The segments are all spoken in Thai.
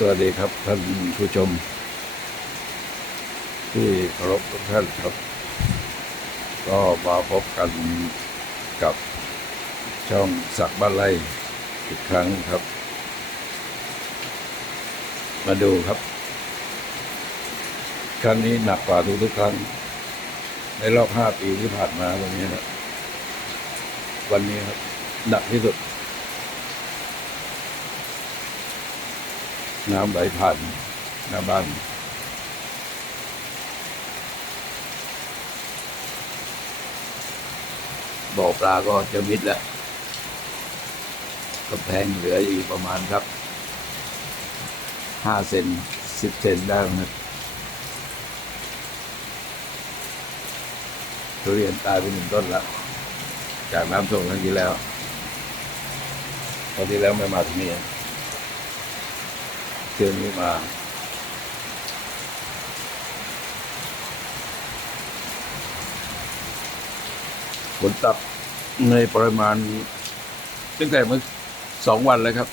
สวัสดีครับท่านผู้ชม ที่เคารพทุกท่านครับ ก็มาพบกันกับช่องสักบ้านไร่อีกครั้งครับ มาดูครับ ครั้งนี้หนักกว่าทุกๆครั้ง ในรอบห้าปีที่ผ่านมาวันนี้นะวันนี้ครับ หนักที่สุด น้ำไหลผ่านหน้าบ้านบ่อปลาก็จะมิดแล้วกำแพงเหลืออีกประมาณครับห้าเซนสิบเซนได้นะครับทุเรียนตายไปหนึ่งต้นละจากน้ำท่วมครั้งที่แล้ว ตอนที่แล้วไม่มาที่นี่ ที่ยวนี้มาฝนตกในปริมาณตั้งแต่เมื่อสองวันเลยครับ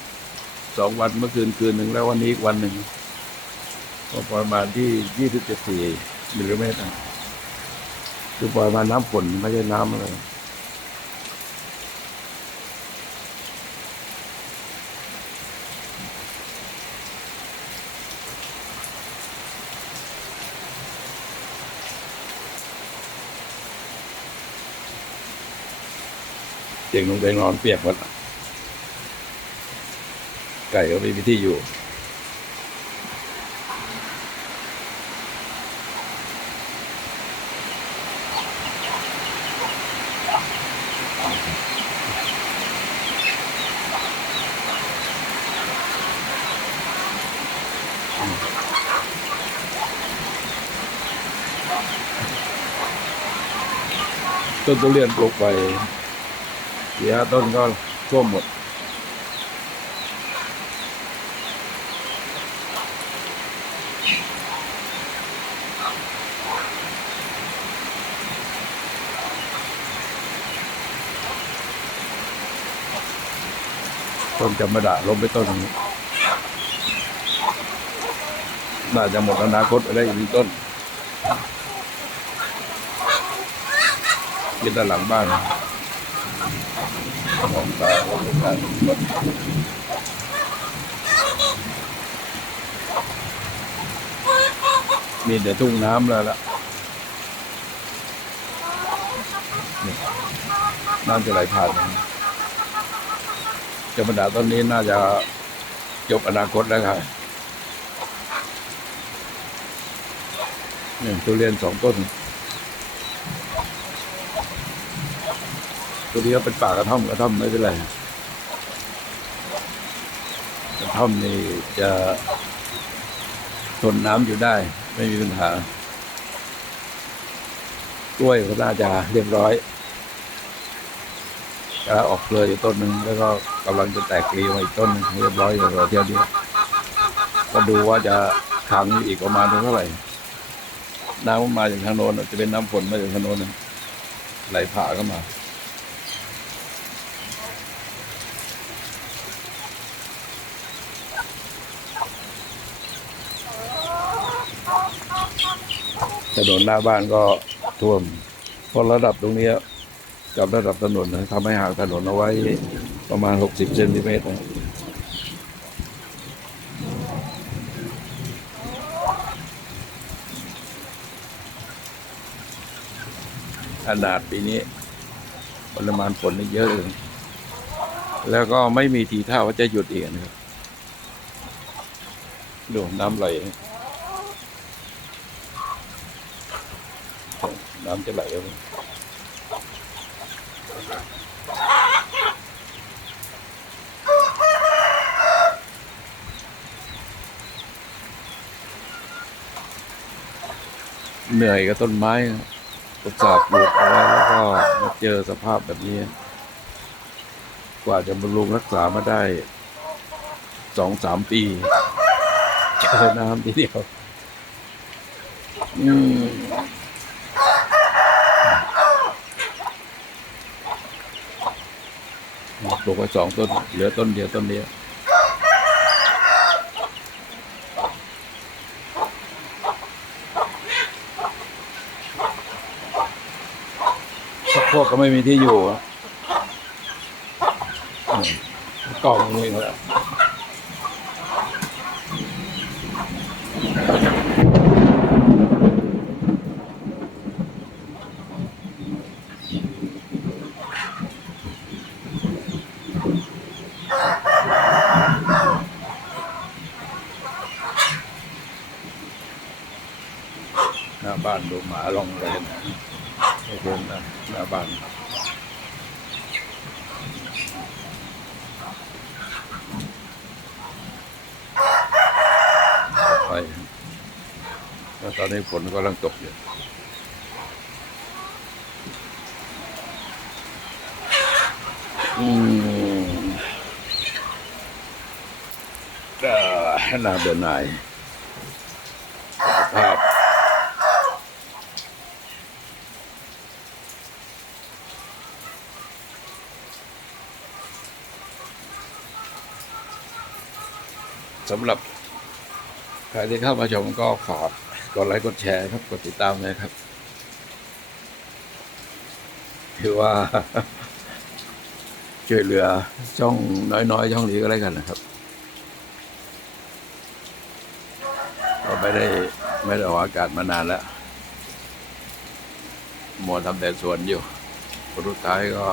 สองวันเมื่อคืนคืนหนึ่งแล้ววันนี้อีกวันหนึ่งก็ประมาณที่ยี่สิบเจ็ดสี่มิลลิเมตรคือปริมาณน้ำฝนไม่ใช่น้ำอะไร ตียงลงไปนอนเปียกหมดไก่ก็ไม่มีที่อยู่ต้นทุเรียนปลูกไป เสี่ห้าต้นก็ท่วมหมด ต้นจำมะดาล้มไปต้นนึ่งน่าจะหมดอนาคตอะไรอีกต้นยืนด้านหลังบ้าน ของตาของตามีแต่ทุ่งน้ำแล้วล่ะน้ำจะไหลผ่านเจำปาดาต้นนี้น่าจะจบอนาคตแล้วครับนี่ทุเรียนสองต้น ตัวนี้ก็เป็นป่ากระท่อมกระท่อมไม่เป็นไรกระท่อมนี่จะทนน้ำอยู่ได้ ไม่มีปัญหากล้วยก็น่าจะเรียบร้อยก็ออกเครืออยู่ต้นหนึ่งแล้วก็กำลังจะแตกกลีมาอีกต้นหนึงเรียบร้อยอยู่รอเที่ยวเดียวก็ดูว่าจะขังอีกประมาณเท่าไหร่ น้ำมาจากทางโน้นจะเป็นน้ำฝนมาจากทางโน้นไหลผ่าเข้ามา ถนนหน้าบ้านก็ท่วม เพราะระดับตรงนี้กับระดับถนนนะทำให้ห่างถนนเอาไว้ประมาณ 60เซนติเมตรนะขนาดปีนี้ปริมาณฝนนี่เยอะเลยแล้วก็ไม่มีทีท่าว่าจะหยุดอีกนะครับ ดูน้ำไหล น้ำจะไหลออกมาเหนื่อยกับต้นไม้ประสาทปลูกเอาไว้แล้วก็มาเจอสภาพแบบนี้ กว่าจะบำรุงรักษามาได้สองสามปี เจอน้ำทีเดียว อืม ปลูกไว้สองต้น เหลือต้นเดียวต้นเดียวพวกก็ไม่มีที่อยู่กล่องนี่แรับาบ้านดูหมาลองเลยนะโอ้โหนะหน้าบ้านไปแล้วตอนนี้ฝนก็กำลังตกอยู่อืมก็น่าเบื่อหน่าย สำหรับใครที่เข้ามาชมก็ฝากกดไลค์กดแชร์ครับกดติดตามเลยครับถือว่าช่วยเหลือช่องน้อยๆช่องนี้ก็แล้วกันนะครับก็ไม่ได้ไม่ได้ออกอากาศมานานแล้วหมดทำแต่สวนอยู่ผลสุดท้ายก็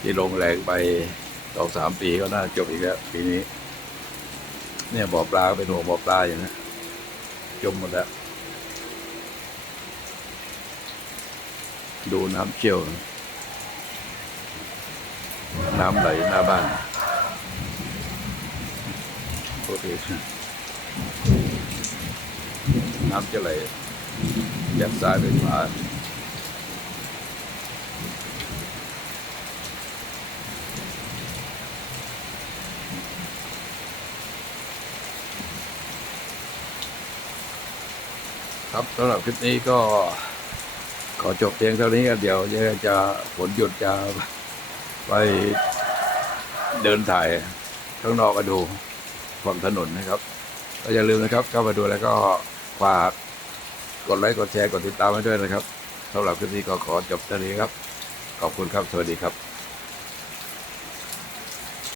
ที่ลงแรงไปสองสามปีก็น่าจบอีกแล้วปีนี้ เนี่ยบ่อปลาก็เป็นห่วงบ่อปลาอยู่นะจมหมดแล้วดูน้ำเชี่ยว น้ำไหลหน้าบ้านโอเคน้ำจะไหลจากซ้ายไปขวา ครับสำหรับคลิปนี้ก็ ขอจบเพียงเท่านี้ครับเดี๋ยวจะฝนหยุดจะไปเดินถ่ายข้างนอกก็ดูฝั่งถนนนะครับก็อย่าลืมนะครับเข้ามาดูแล้วก็ฝากกดไลค์กดแชร์กดติดตามไว้ด้วยนะครับสำหรับคลิปนี้ก็ขอจบเท่านี้ครับ ขอบคุณครับ สวัสดีครับ